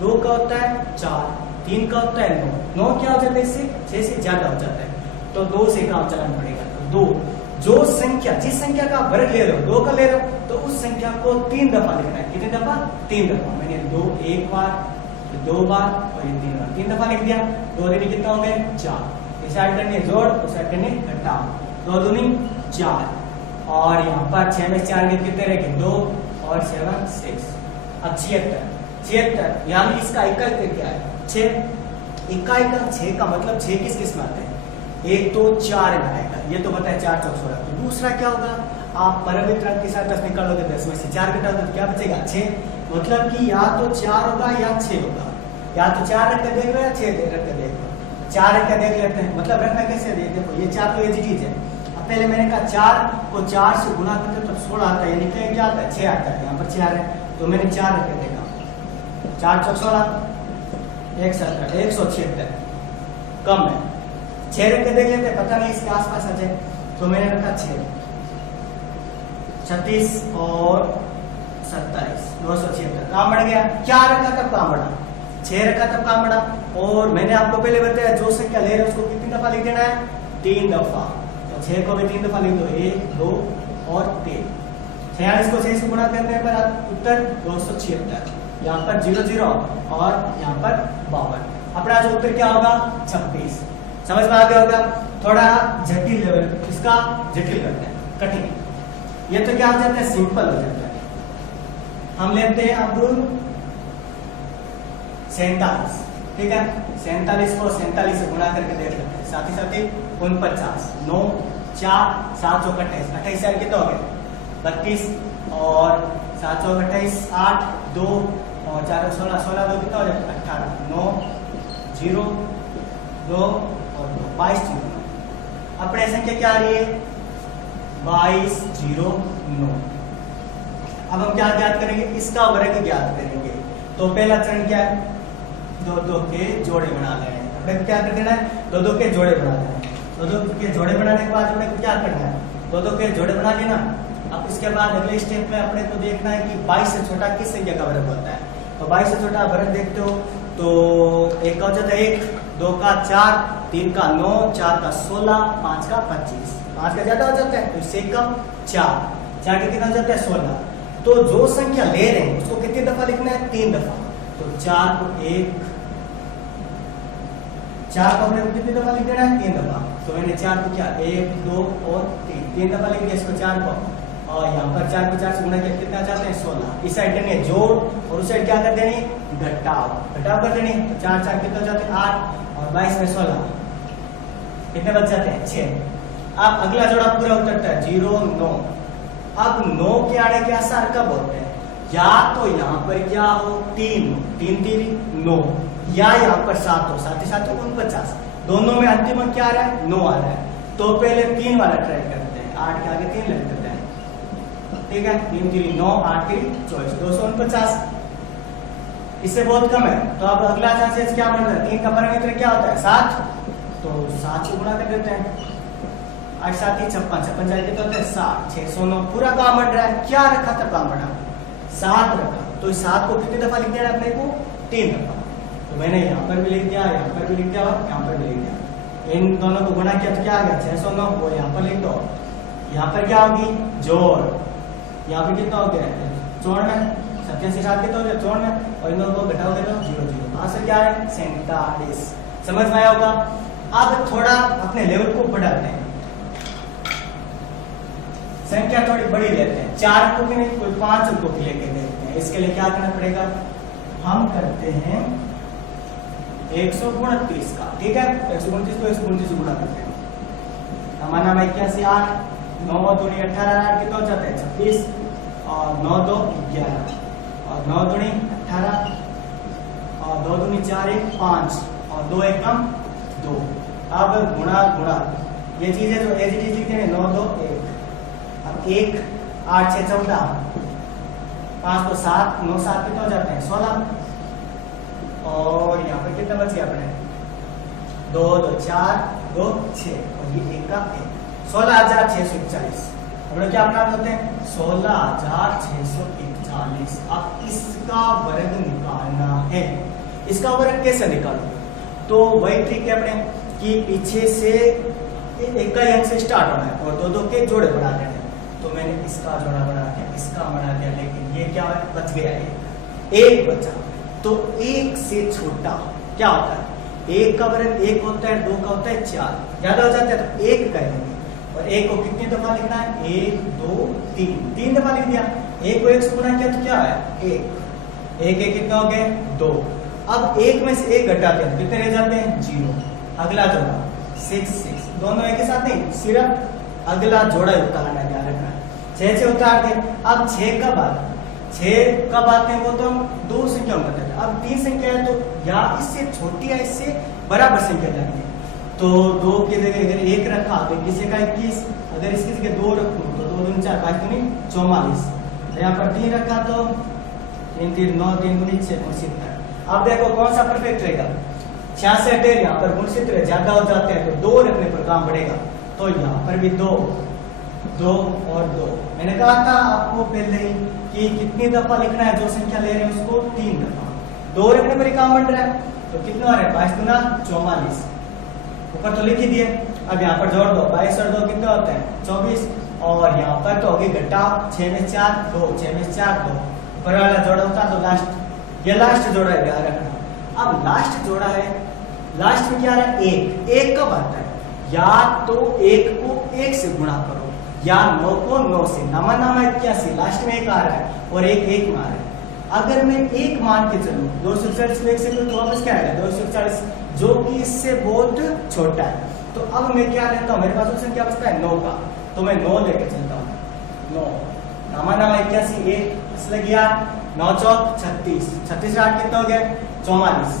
2 का होता है 4, 3 का होता है 9 क्या हो जाता है, इससे 6 से ज्यादा हो जाता है, तो 2 से काम चलाना पड़ेगा। तो 2, जो संख्या जिस संख्या का वर्ग ले रहे हो, 2 का ले रहे हो, तो उस संख्या को 3 दफा लिखना है। कितनी दफा, 3 दफा। मैंने 2 एक बार, 2 बार और ये 3 बार, 3 दफा लिख दिया। 2 दूनी कितना हो गए 4, इस साइड करनी जोड़, उस साइड करनी घटाओ, 2 दूनी 4 और यहाँ पर 6 में 4 कितने रह गए 2 और 7 6। अब 76 यानी इसका इकाई क्या है 6। इकाई का 6 का मतलब 6 किस किस में आते हैं, एक तो 4 में आएगा, ये तो बताया 4 चौक 16। तो दूसरा क्या होगा, आप परमित अंक के साथ 10 निकालोगे, 10 में से 4 घटाओगे तो क्या बचेगा 6। मतलब कि या तो 4 होगा या 6 होगा, या तो 4 रख के देख लो या 6 रख के देख लो। 4 रख के देख लेते हैं, मतलब रखना कैसे, देखो ये 4 तो ये चीज है। अब पहले मैंने कहा 4 को 4 से गुणा करते तब 16 आता है, यानी क्या आता है 6 आता है। यहाँ पर 4 है तो मैंने 4 रख के देखा, 4 चौक 16, 176 कम है। 6 रख के देख लेते हैं, पता नहीं इसके आसपास आ जाए, तो मैंने रखा 6, 36 और 27, 276 काम बढ़ गया। क्या रखा तब काम बढ़ा, 6 रखा तब काम बढ़ा। और मैंने आपको पहले बताया जो संख्या ले रहे हैं उसको कितनी दफा लिख देना है, 3 दफा। तो 6 को भी 3 दफा लिख दो, 1 2 और 3। 46 को 6 से गुणा करने पर उत्तर 276, यहाँ पर 00 और यहाँ पर 52। अपना जो उत्तर क्या होगा 26। समझ में आ गया होगा। थोड़ा जटिल लेवल, इसका जटिल करते हैं, कठिन। ये तो क्या हो जाता है, सिंपल हो जाता है। हम लेते हैं अब 47, ठीक है। 47 को 47 से गुणा करके देख लेते हैं, साथ ही 49, 9 4 7 चौक 28, 28 यार कितना हो गया 32 और 7 चौक 28, 8 2 और 4 16, 16 2 कितना हो जाता है 18, 9 0 2 और 2, 22 0। अपने संख्या क्या आ रही है 22 0 9। अब हम क्या ज्ञात करेंगे, इसका वर्ग ज्ञात करेंगे। तो पहला चरण क्या है, 2 के जोड़े बना लेना है। अपने क्या कर देना है, 2 के जोड़े बना लेना है। 2 के जोड़े बनाने के बाद अपने को क्या करना है, 2 के जोड़े बना लेना। अब इसके बाद अगले स्टेप में अपने को देखना है कि 22 से छोटा किस संख्या का वर्ग होता है। तो 22 से छोटा वर्ग देखते हो तो 1 का हो जाता है 1, 2 का 4, 3 का 9, 4 का 16, 5 का 25, 5 का ज्यादा हो जाता है तो इससे कम 4 का कितना हो जाता है 16। तो जो संख्या ले रहे हैं उसको कितनी दफा लिखना है 3 दफा। तो 4 को 1, 4 को अपने कितनी दफा लिख देना है 3 दफा। तो मैंने 4 को क्या 1 2 और 3 दफा लिख दिया इसको 4 को, और यहाँ पर 4 को 4 से गुणा किया कितना चाहते हैं 16। इस साइड करनी है जोड़ और उस साइड क्या कर देनी घटाव कर देनी। 4 4 कितने हो जाते हैं 8 और 22 में 16 कितने बच जाते हैं 6। अब अगला जोड़ा पूरा उतरता है 0 9। अब 9 के आने के आसार कब होते हैं, या तो यहाँ पर क्या हो 3 3 9, या यहाँ पर 7 हो 7 7 49। दोनों में अंतिम अंक क्या आ रहा है? 9 आ रहा है। तो पहले 3 वाला ट्राई करते हैं, 8 के आगे 3 लग देते हैं, ठीक है। 3 3 9, 8 3 24, 249। इससे बहुत कम है, तो अब अगला चांसेस क्या बन रहा है? 3 का पैरामीटर क्या होता है? 7, तो 7 से गुणा कर देते हैं। 8 7 56, 56 जाए कितना होता है? 7, 609। पूरा काम बढ़ रहा है, क्या रखा था काम बढ़ा? 7 रखा, तो इस 7 को कितनी दफा लिख दिया अपने को? 3 दफा। तो मैंने यहाँ पर भी लिख दिया, यहाँ पर भी लिख दिया और यहाँ पर भी लिख दिया। इन दोनों को गुणा किया तो क्या आ गया? 609, वो यहाँ पर लिख दो। यहाँ पर क्या होगी? जोड़। यहाँ पर कितना हो गया? 94, 87 7 कितना हो गया? 94, और इन दोनों को घटाओगे तो 0 0। आंसर क्या है? 47। समझ में आया होगा। अब थोड़ा अपने लेवल को बढ़ाते हैं, संख्या थोड़ी बड़ी लेते हैं, 4 अंकों की नहीं, कोई 5 अंकों की लेके देखते हैं। इसके लिए क्या करना पड़ेगा? हम करते हैं 129 का, ठीक है। 129 को 129 से गुणा करते हैं। हमारा नाम 81 8, 9 दूनी 18, 8 कितना हो जाता है? 26, और 9 2 11, और 9 दूनी 18, और 2 दूनी 4 1 5, और 2 1 2। अब गुणा गुणा, ये चीजें जो एज इट इज लिखते हैं, 9 2 1। अब 1 8 6 14, 5 तो 7, 9 7 कितना हो जाते हैं? 16, और यहाँ पर कितना बच गया अपने? 2 2 4 2 6, और ये 1 का 1, 16,641। हम लोग क्या बना देते हैं? 16,641। अब इसका वर्ग निकालना है। इसका वर्ग कैसे निकालोगे? तो वही ट्रिक है अपने कि पीछे से एक का अंक से स्टार्ट होना है और 2 2 के जोड़े बना देने हैं। तो मैंने इसका जोड़ा बना दिया, इसका बना दिया, लेकिन ये क्या बच गया? एक बचा। तो 1 से छोटा क्या होता है? 1 का वर्ग 1 होता है, 2 का होता है 4, ज्यादा हो जाता है तो 1 करेंगे। और 1 को कितनी दफा लिखना है? 1 2 3, 3 दफा लिख दिया। 1 को 1 से गुणा किया तो क्या है? 1 1 1 कितना हो गया? 2। अब 1 में से 1 घटाते हैं, कितने रह जाते हैं? 0। अगला जोड़ा 6 6, दोनों एक ही साथ नहीं, सिर्फ अगला जोड़ा उतारना है, ध्यान रखना है। 6 से उतार दे। अब 6 कब आता है? 6 कब आते हैं? वो तो हम 2 संख्या में बताते हैं। अब 3 संख्या है तो या इससे छोटी या इससे बराबर संख्या जाएंगे। तो 2 की जगह अगर 1 रखा तो किसी का 21, अगर इसकी जगह 2 रखूं तो 2 दूनी 4 5 दूनी 44। यहाँ पर 3 रखा तो 3 3 9 3 दूनी 6 69। अब देखो कौन सा परफेक्ट रहेगा? 66 है, यहाँ पर 69 ज्यादा हो जाते हैं तो 2 रखने पर काम बढ़ेगा। तो यहाँ पर भी 2 2 और 2। मैंने कहा था आपको पहले ही कि कितनी दफा लिखना है, जो संख्या ले रहे हैं उसको 3 दफा। 2 रखने पर ही काम बढ़ रहा है, तो कितना आ रहा है? 5 गुना 44, ऊपर तो लिख ही दिए। अब यहाँ पर जोड़ दो, 22 और 2 कितना होता है? 24, और यहाँ पर तो होगी घटा 6 में 4 2, 6 में 4 2, ऊपर वाला जोड़ा होता तो लास्ट, ये लास्ट जोड़ा है, ध्यान रखना। अब लास्ट जोड़ा है, लास्ट में क्या आ रहा है? 1 1 कब आता है? या तो 1 को 1 से गुणा करो, या 9 को 9 से। नामा नामा 81, लास्ट में 1 आ रहा है और 1 1 में आ रहा है। अगर मैं 1 मान के चलूं, 241 को 1 से तो वापस क्या आएगा? 241, जो कि इससे बहुत छोटा है। तो अब मैं क्या लेता हूं? मेरे पास ऑप्शन क्या बचता है? 9 का, तो मैं 9 लेके चलता हूं। 9 नामा नामा 81 1 इसलिए गया 9 चौक 36, 36 8 कितना हो गया? 44,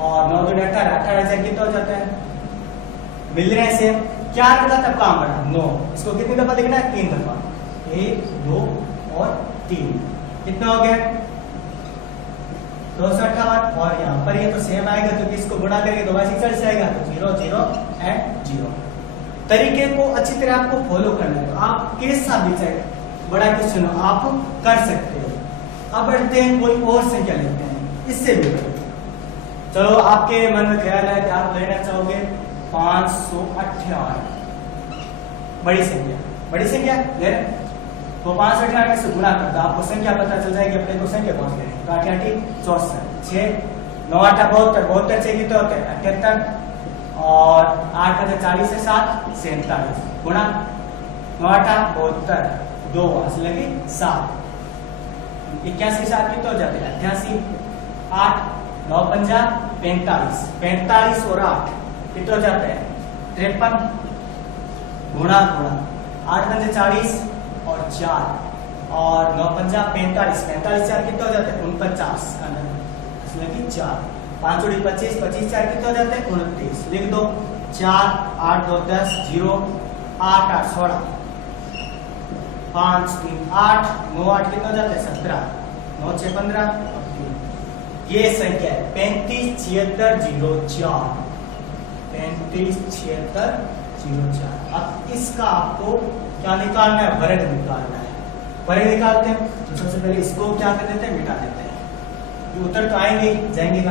और 9 2 18, 18 से कितना हो जाता है? मिलने से क्या रखा तब काम बढ़ा? 9। इसको कितनी दफा लिखना है? 3 दफा, 1 2 और 3, कितना हो गया? 258। और यहाँ पर ये तो सेम आएगा क्योंकि इसको गुणा करेंगे तो 46 आएगा, तो 0 0 एंड 0। तरीके को अच्छी तरह आपको फॉलो करना है। तो आप कैसा भी चाहे बड़ा क्वेश्चन हो आप कर सकते हो। अब बढ़ते हैं, कोई और संख्या लेते हैं, इससे भी बड़ी। चलो आपके मन में ख्याल है कि आप लेना चाहोगे 558, बड़ी संख्या, बड़ी संख्या ले रहे, तो 558 से गुणा करता आपको संख्या पता चल जाएगी, अपने को संख्या पहुंच गई। तो 8 8 64, 6 9 8 72, 72 6 कितने होते हैं? 78, और 8 8 40 से 7 47, गुणा 9 8 72 2 असली लगी 7, 81 के साथ कितने हो जाते हैं? 88, 8 9 50 45, 45 और 8 कितने हो जाते हैं? 53, गुणा गुणा 8 पंजे 40 और 4, और 9 50 45, 45 4 कितने हो जाते हैं? 49, इसलिए कि 4। 5 जोड़ी 25, 25 4 कितने हो जाते हैं 29। लिख दो 4 8 2 10 0 8 8 16 5 3 8 9 8 कितने हो जाते हैं 17 9 6 15। ये संख्या है 35 76 04 35 76 04। अब इसका आपको क्या निकालना है, वर्ग निकालना है। वर्ग निकालते हैं तो सबसे पहले इसको क्या कर देते हैं, मिटा देते हैं, ये उत्तर तो आएंगे जाएंगे का।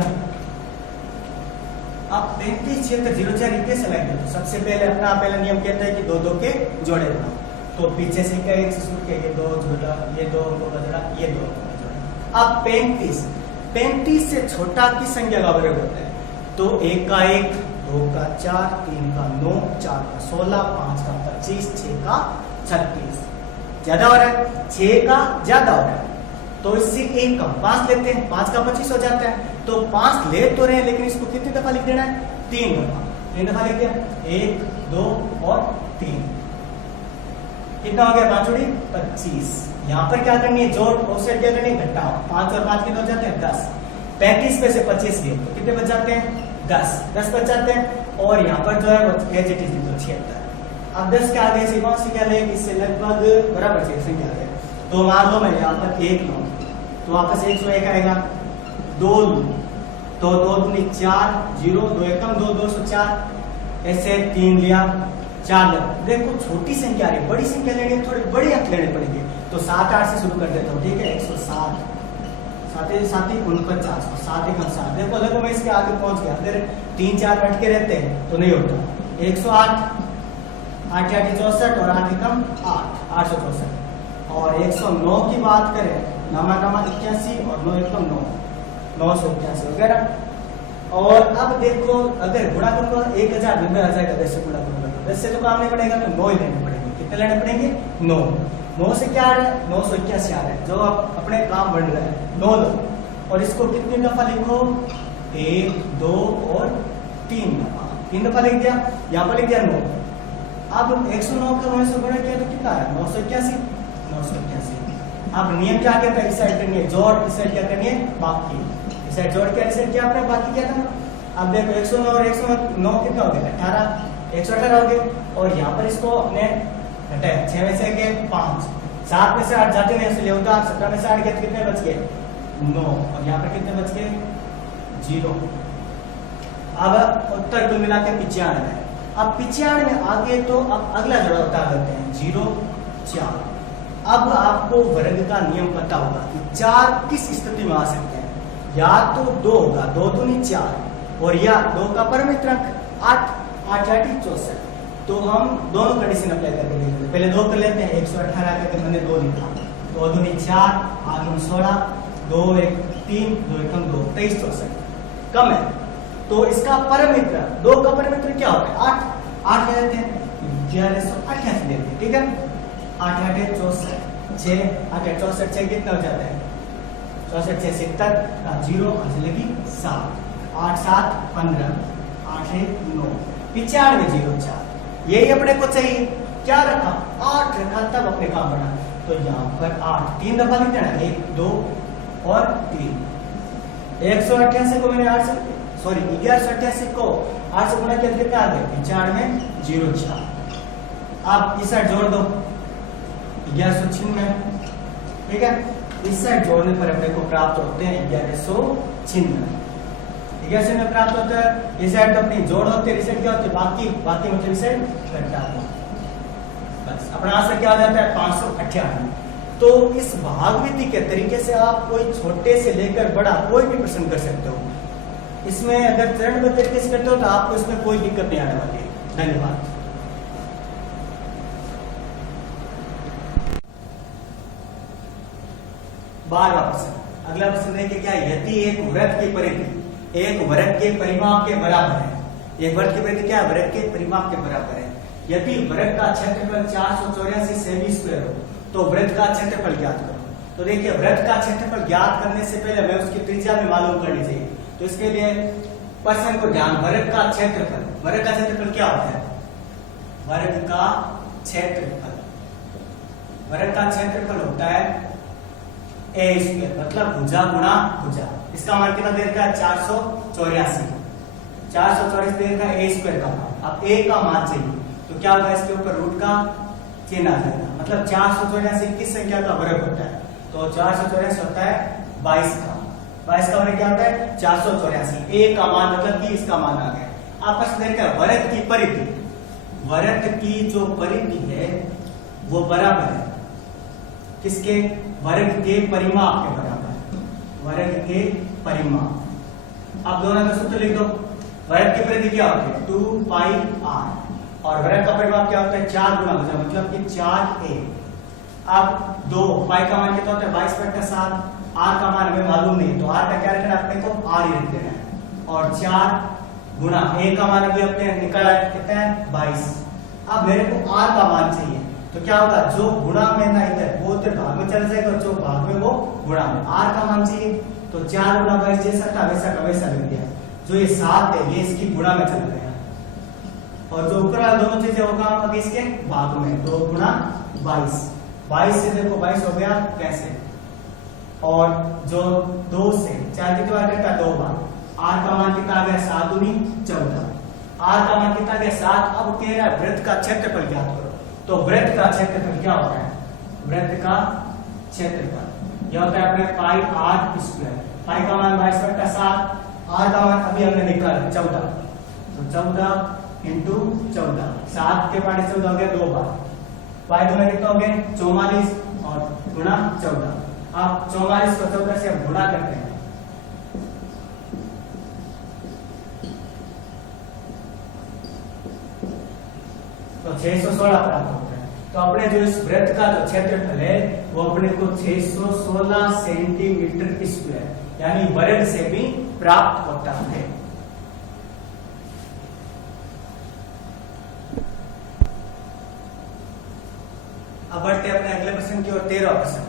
अब 35 76 04 कैसे लाएंगे, तो सबसे पहले अपना पहला नियम कहता है कि दो दो के जोड़े बनाओ। तो पीछे से क्या एक से शुरू किया, ये दो जोड़ा, ये दो को बदला, ये दो को जोड़ा। अब 35 से छोटा किस संख्या का वर्ग होता है, तो 1 का 1 2 का 4 3 का 9 4 का 16 5 का 25 6 का 36। ज्यादा हो रहा है, 6 का ज्यादा हो रहा है, तो इससे 1 कम 5 लेते हैं, 5 का 25 हो जाता है। तो 5 ले तो रहे हैं, लेकिन इसको कितनी दफा लिख देना है, 3 दफा। 3 दफा लिख दिया, 1 2 और 3। कितना हो गया 5 जोड़ी 25। यहाँ पर क्या करनी है, जोड़, ऑफसेट क्या करनी है, घटाओ। 5 और 5 कितने हो जाते हैं 10। 35 में से 25 लिए तो कितने बच जाते हैं 10 बच जाते हैं। और यहाँ पर जो है वो एज इट इज 76। अब 10 के आगे से कौन सी क्या लेंगे, इससे लगभग बराबर से संख्या है। तो मान लो मैं यहाँ पर 1 लूं तो वापस 101 आएगा। 2 लूं तो 2 दूनी 4 0 2 एकम 2 204। ऐसे 3 लिया 4 लिया। देखो छोटी संख्या है, बड़ी संख्या लेनी है, थोड़ी बड़ी अंक लेने पड़ेंगे। तो 7 8 से शुरू कर देता हूँ, ठीक है। 107 7 7 49 7 1 7। देखो मैं इसके आगे पहुंच गया। अगर 3 4 अटके रहते हैं तो नहीं होता। 108 8 8 64 और 8 एकम 8 864। और 109 की बात करें, 9 9 81 और 9 एकम 9 981 वगैरह। और अब देखो अगर गुणा करूंगा 1000 90 आ जाएगा, वैसे गुणा करूंगा तो वैसे तो काम नहीं पड़ेगा, तो 9 ही लेने पड़ेंगे। कितने लेने पड़ेंगे 9। 9 से क्या आ रहा है 981 आ रहा है, जो अपने काम बढ़ रहा है 9 दो। और इसको कितनी दफा लिखो, 1 2 और 3 दफा। 3 दफा लिख दिया, यहाँ पर लिख दिया 9। अब 109 का 9 से गुणा किया तो कितना है 981 981। अब नियम क्या कहता है, इस साइड करनी है जोड़, इस साइड क्या करनी है बाकी। इस साइड जोड़ के इस साइड क्या आपने बाकी किया था। अब देखो 109 और 109 कितना हो गया 18 118 हो गए। और यहाँ पर इसको अपने घटाया, 6 में से गए 5, 7 में से 8 जाते नहीं इसलिए होता, 17 में से 8 गए तो कितने बच गए 9। और यहाँ पर कितने बच गए 0। अब उत्तर कुल मिला के 95 है। अब 95 में आगे तो अब अगला जोड़ा बता देते हैं 0 4। अब आपको वर्ग का नियम पता होगा कि 4 किस स्थिति में आ सकते हैं, या तो 2 होगा 2 दूनी 4 और या 2 का परमित्र अंक 8 8 8 64। तो हम दोनों कंडीशन अप्लाई करके देखेंगे। पहले 2 कर लेते हैं, 118 करके मैंने 2 लिखा, 2 दूनी 4 8 दूनी 16 2 1 3 2 1 2 23 64 कम है। तो इसका परमित्र 2 का परमित्र क्या होता है 8 ले लेते हैं 1188 लेते हैं, ठीक है। 8 8 64 6 8 8 64 6 कितना हो जाता है 64 6 70 का 0 लगी 7 8 7 15 8 1 9 95 0 4। यही अपने को चाहिए, क्या रखा 8 रखा, तब अपने काम बना। तो यहाँ पर 8 3 दफा लिख देना 1 2 और 3। 188 को मैंने 8 से 1188 को 8 से गुणा किया कितना आ गया 95 0 4। आप इस साइड जोड़ दो 1196, ठीक है। इस साइड जोड़ने पर अपने को प्राप्त होते हैं 1196 में प्राप्त होता है। इस साइड तो अपनी जोड़ होते हैं, इस साइड क्या होते हैं बाकी मतलब इस साइड घटाते हैं। बस अपना आंसर क्या आ जाता है 598। तो इस भागविधि के तरीके से आप कोई छोटे से लेकर बड़ा कोई भी प्रश्न कर सकते हो। इसमें अगर चरणबद्ध तरीके से करते हो तो आपको इसमें कोई दिक्कत नहीं आने वाली है। धन्यवाद। बारहवां प्रश्न, अगला प्रश्न देखिए क्या है, यदि एक वृत्त की परिधि एक वर्ग के परिमाप के बराबर है। एक वर्ग की परिधि क्या है, वर्ग के परिमाप के बराबर है। यदि वर्ग का क्षेत्रफल 484 सेमी स्क्वायर हो तो वृत्त का क्षेत्रफल ज्ञात करो। तो देखिए वृत्त का क्षेत्रफल ज्ञात करने से पहले हमें उसकी त्रिज्या में मालूम करनी चाहिए। तो इसके लिए प्रश्न को ध्यान, वर्ग का क्षेत्रफल क्या होता है, वर्ग का क्षेत्रफल होता है ए स्क्वायर, मतलब भुजा गुणा भुजा। इसका मान कितना दे रखा है 484, 484 दे रखा है ए स्क्वायर का मान। अब ए का मान चाहिए तो क्या होगा, इसके ऊपर रूट का चिन्ह आ जाएगा, मतलब 484 किस संख्या का वर्ग होता है, तो 484 होता है 22 का, 22 का वर्ग क्या होता है 484। ए का मान मतलब कि इसका मान आ गया। आपस में देखा वर्ग की परिधि, वर्ग की जो परिधि है वो बराबर है किसके, वर्ग के परिमाप के बराबर है, वर्ग के परिमाप। अब दोनों का सूत्र लिख दो। वर्ग की परिधि क्या होती है 2 पाई r, और वर्ग का परिमाप क्या होता है 4 गुना भुजा, मतलब कि 4a। अब 2 पाई का मान कितना होता है 22/7, r का मान हमें मालूम नहीं, तो r का क्या रखना है अपने को, r ही रख देना है, और 4 गुना a का मान अभी अपने निकला कितना है 22। अब मेरे को r का मान चाहिए, तो क्या होगा, जो गुणा में ना इधर वो उधर भाग में चल जाएगा, जो भाग में वो गुणा में। r का मान चाहिए तो 4 गुना 22 जैसा था वैसा का वैसा लिख दिया। जो ये 7 है ये इसकी गुणा में चल गया, और जो ऊपर वाला दोनों चीजें होगा अभी इसके भाग में, 2 गुना 22, 22 से देखो 22 हो गया कैसे, और जो 2 से 4 कितनी बार करता है 2 बार। r का मान कितना आ गया 7 दूनी 14, r का मान कितना आ गया 7। अब कह रहा है वृत्त का क्षेत्रफल ज्ञात करो, तो वृत्त का क्षेत्रफल क्या होता है, वृत्त का क्षेत्रफल यह होता है अपने पाई r स्क्वायर। पाई का मान 22/7, r का मान अभी हमने निकाला 14, तो 14 इंटू 14, 7 के पार्ट 14 हो गया 2 बार, पाई दूना कितना हो गया 44 और गुणा 14। आप 44 को 14 से गुणा करते हैं तो 616 प्राप्त होता है। तो अपने जो इस वृत्त का जो क्षेत्रफल है वो अपने को 616 सेंटीमीटर स्क्वायर यानी वर्ग से भी प्राप्त होता है। अब बढ़ते हैं अपने अगले प्रश्न की ओर, 13वां प्रश्न।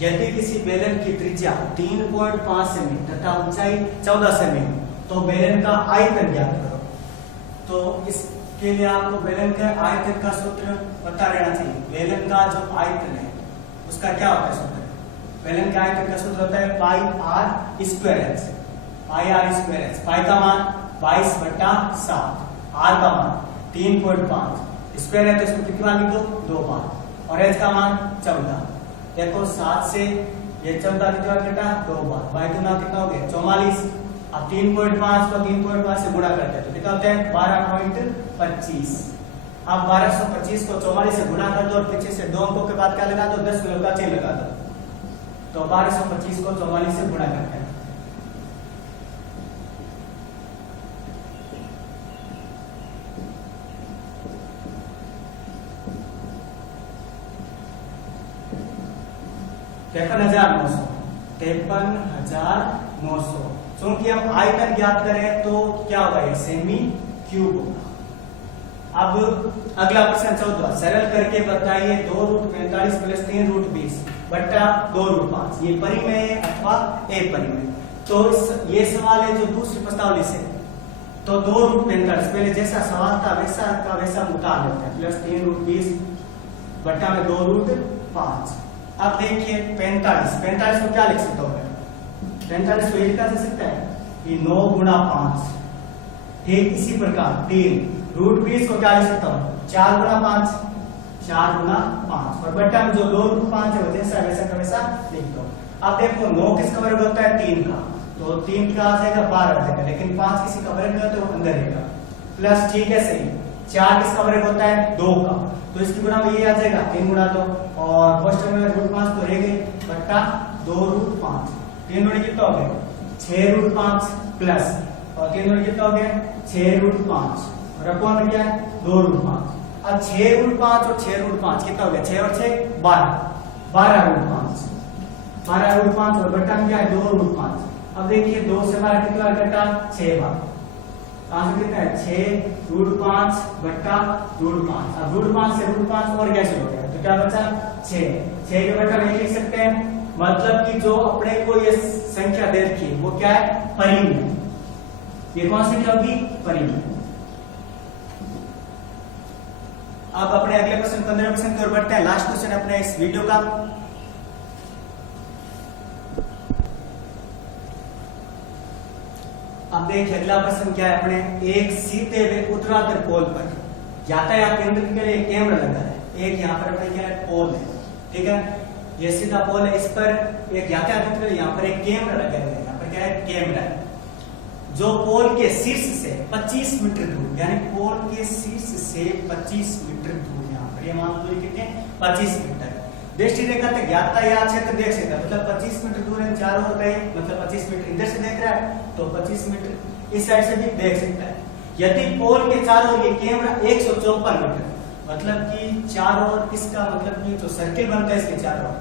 यदि किसी बेलन की त्रिज्या 3.5 सेमी तथा ऊंचाई 14 सेमी तो बेलन का आयतन ज्ञात करो। तो इसके लिए आपको बेलन के आयतन का सूत्र पता रहना चाहिए। बेलन का जो आयतन है उसका क्या होता है सूत्र, बेलन के आयतन का सूत्र होता है पाई r स्क्वायर एच, पाई r स्क्वायर एच। पाई का मान 22/7, r का मान 3.5, स्क्वायर है तो इसको कितनी बार लिख दो 2 बार, और एच का मान 14। देखो 7 से ये 14 कितनी बार कटा 2 बार, बाई दूना कितना हो गया 44। अब 3.5 को 3.5 से गुणा करते हैं तो कितना होता है 12.25। अब 1225 को 44 से गुणा कर दो और पीछे से 2 अंकों के बाद क्या लगा दो 10 किलो का चिन्ह लगा दो, तो 1225 को 44 से गुणा करते हैं। तिरपन हजार 900। क्योंकि हम आयतन ज्ञात करें तो क्या होगा ये सेमी क्यूब होगा। अब अगला प्रश्न 14, सरल करके बताइए 2√45 प्लस 3√20 बट्टा 2√5 ये परिमेय अथवा अपरिमेय। तो ये सवाल है जो दूसरी प्रश्नावली से, तो 2√45 पहले जैसा सवाल था वैसा का वैसा उतार लेते हैं, प्लस 3√20 बट्टा में 2√5। अब देखिए 45 को क्या लिख सकता हूं, 45 को लिखा जा सकता है कि 9 गुणा 5। ठीक इसी प्रकार 3√20 को क्या लिख सकता हूं 4 गुणा 5, 4 गुणा 5, और बट्टा में जो 2√5 है जैसा वैसा का वैसा लिख दो। अब देखो 9 किसका वर्ग होता है 3 का, तो 3 का आ जाएगा 12 आ जाएगा, लेकिन 5 किसी का वर्ग नहीं होता वो अंदर रहेगा। प्लस ठीक है सही, 4 किसका वर्ग होता है 2 का, तो इसकी गुणा में ये आ जाएगा 3 गुणा 2, और क्वेश्चन में √5 तो रह गई बट्टा 2√5। 3 गुणे कितना हो गया 6√5 प्लस, और 3 गुणे कितना हो गया 6√5, और अपॉन में क्या है 2√5। अब 6√5 और 6√5 कितना हो गया 6 और 6 12√5, 12√5 और बट्टा में क्या है 2√5। अब देखिए 2 से 12 कितनी बार कटा 6 बार, आंसर कितना है 6√5 बट्टा 2√5। अब 2√5 से 2√5 और कैसे हो गया, तो क्या बचा 6 के बट्टा में लिख सकते हैं, मतलब कि जो अपने को ये संख्या दे रखी है वो क्या है परिमेय। ये कौन सी संख्या होगी परिमेय। अब अपने अगले प्रश्न 15 प्रश्न की ओर बढ़ते हैं, लास्ट क्वेश्चन अपने इस वीडियो का। अब देखिए अगला प्रश्न क्या है अपने, एक सीधे व ऊर्ध्वाधर पोल पर यातायात केंद्र के लिए कैमरा लगा है। एक यहाँ पर अपने क्या है पोल है, ठीक है, ये सीधा पोल है, इस पर एक यातायात केंद्र, यहाँ पर एक कैमरा लगा है। यहाँ पर क्या है कैमरा है जो पोल के शीर्ष से 25 मीटर दूर, यानी पोल के शीर्ष से 25 मीटर दूर, यहाँ पर ये मान लो कितने 25 मीटर दृष्टि रेखा तक यातायात क्षेत्र देख सकता है, मतलब 25 मीटर दूर है चारों ओर पे, मतलब 25 मीटर इधर से देख रहा है तो 25 मीटर इस साइड से भी देख सकता है। यदि पोल के चारों ओर ये कैमरा 154 मीटर, मतलब कि चारों ओर इसका मतलब कि जो सर्किल बनता है इसके चारों ओर,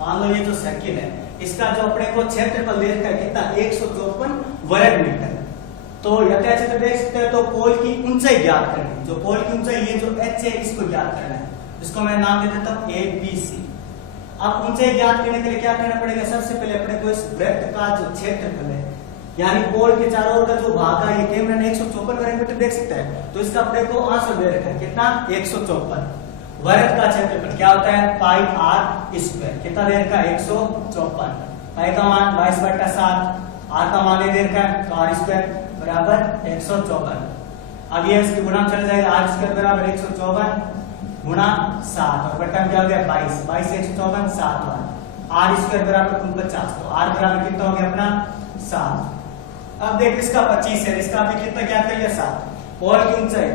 मान लो ये जो सर्किल है इसका जो अपने को क्षेत्रफल देखा है कितना 154 वर्ग मीटर, तो यातायात क्षेत्र देख सकते हैं। तो पोल की ऊंचाई ज्ञात करनी, जो पोल की ऊंचाई ये जो h है इसको ज्ञात करना है, इसको मैं नाम दे देता हूं ABC। अब ऊंचाई ज्ञात करने के लिए क्या करना पड़ेगा, सबसे पहले अपने को इस वृत्त का जो क्षेत्रफल है, यानी पोल के चारों ओर का जो भाग है, ये कैमरा ने 154 वर्ग मीटर देख सकता है, तो इसका अपने को आंसर दे रखा है कितना 154 वर्ग का क्षेत्रफल क्या होता है पाई r स्क्वायर, कितना दे रखा है 154, पाई का मान 22/7, r का मान दे रखा है तो r स्क्वायर बराबर 154। अब ये इसके गुणा चल जाएगा, r स्क्वायर बराबर 154 गुणा 7 और बटा में क्या हो गया 22, 22 से 154 7 बार, r स्क्वायर बराबर 49, तो r बराबर कितना हो गया अपना 7। अब देख इसका 25 है, इसका भी कितना ज्ञात कर लिया 7। पोल की ऊंचाई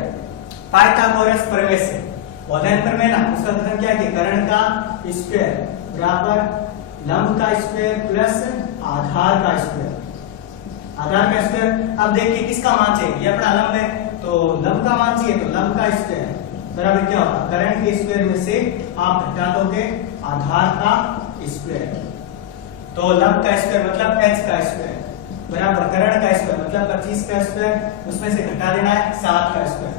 पाइथागोरस प्रमेय से उदाहरण पर में ना उसका कथन क्या है, कर्ण का स्क्वायर बराबर लंब का स्क्वायर प्लस आधार का स्क्वायर, आधार का स्क्वायर। अब देखिए किसका मान चाहिए, ये अपना लंब है तो लंब का मान चाहिए, तो लंब का स्क्वायर बराबर क्या होगा कर्ण के स्क्वायर में से आप घटा दोगे आधार का स्क्वायर, तो लंब का स्क्वायर मतलब h का स्क्वायर बराबर कर्ण का स्क्वायर मतलब 25 का स्क्वायर, उसमें से घटा देना है 7 का स्क्वायर,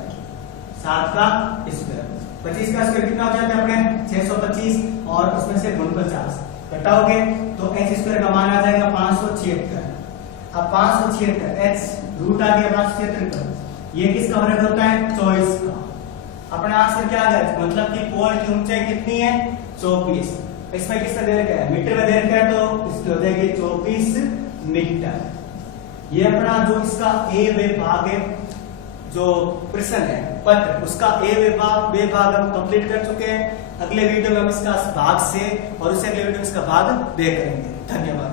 7 का स्क्वायर 25 का स्क्वायर कितना हो जाता है अपने 625 और उसमें से गुण 50 घटाओगे तो h स्क्वायर का मान आ जाएगा 576। अब 576 h रूट आ गया 576, ये किसका वर्ग होता है 24 का। अपना आंसर क्या आ गया, मतलब कि पोल की ऊंचाई कितनी है 24, इसमें किसका दे रखा है मीटर में दे रखा है, तो इसकी हो जाएगी 24 मीटर। ये अपना जो इसका ए विभाग है, जो प्रश्न है पत्र, उसका ए विभाग हम कंप्लीट कर चुके हैं। अगले वीडियो में हम इसका भाग से और उससे अगले वीडियो में इसका भाग दे करेंगे। धन्यवाद।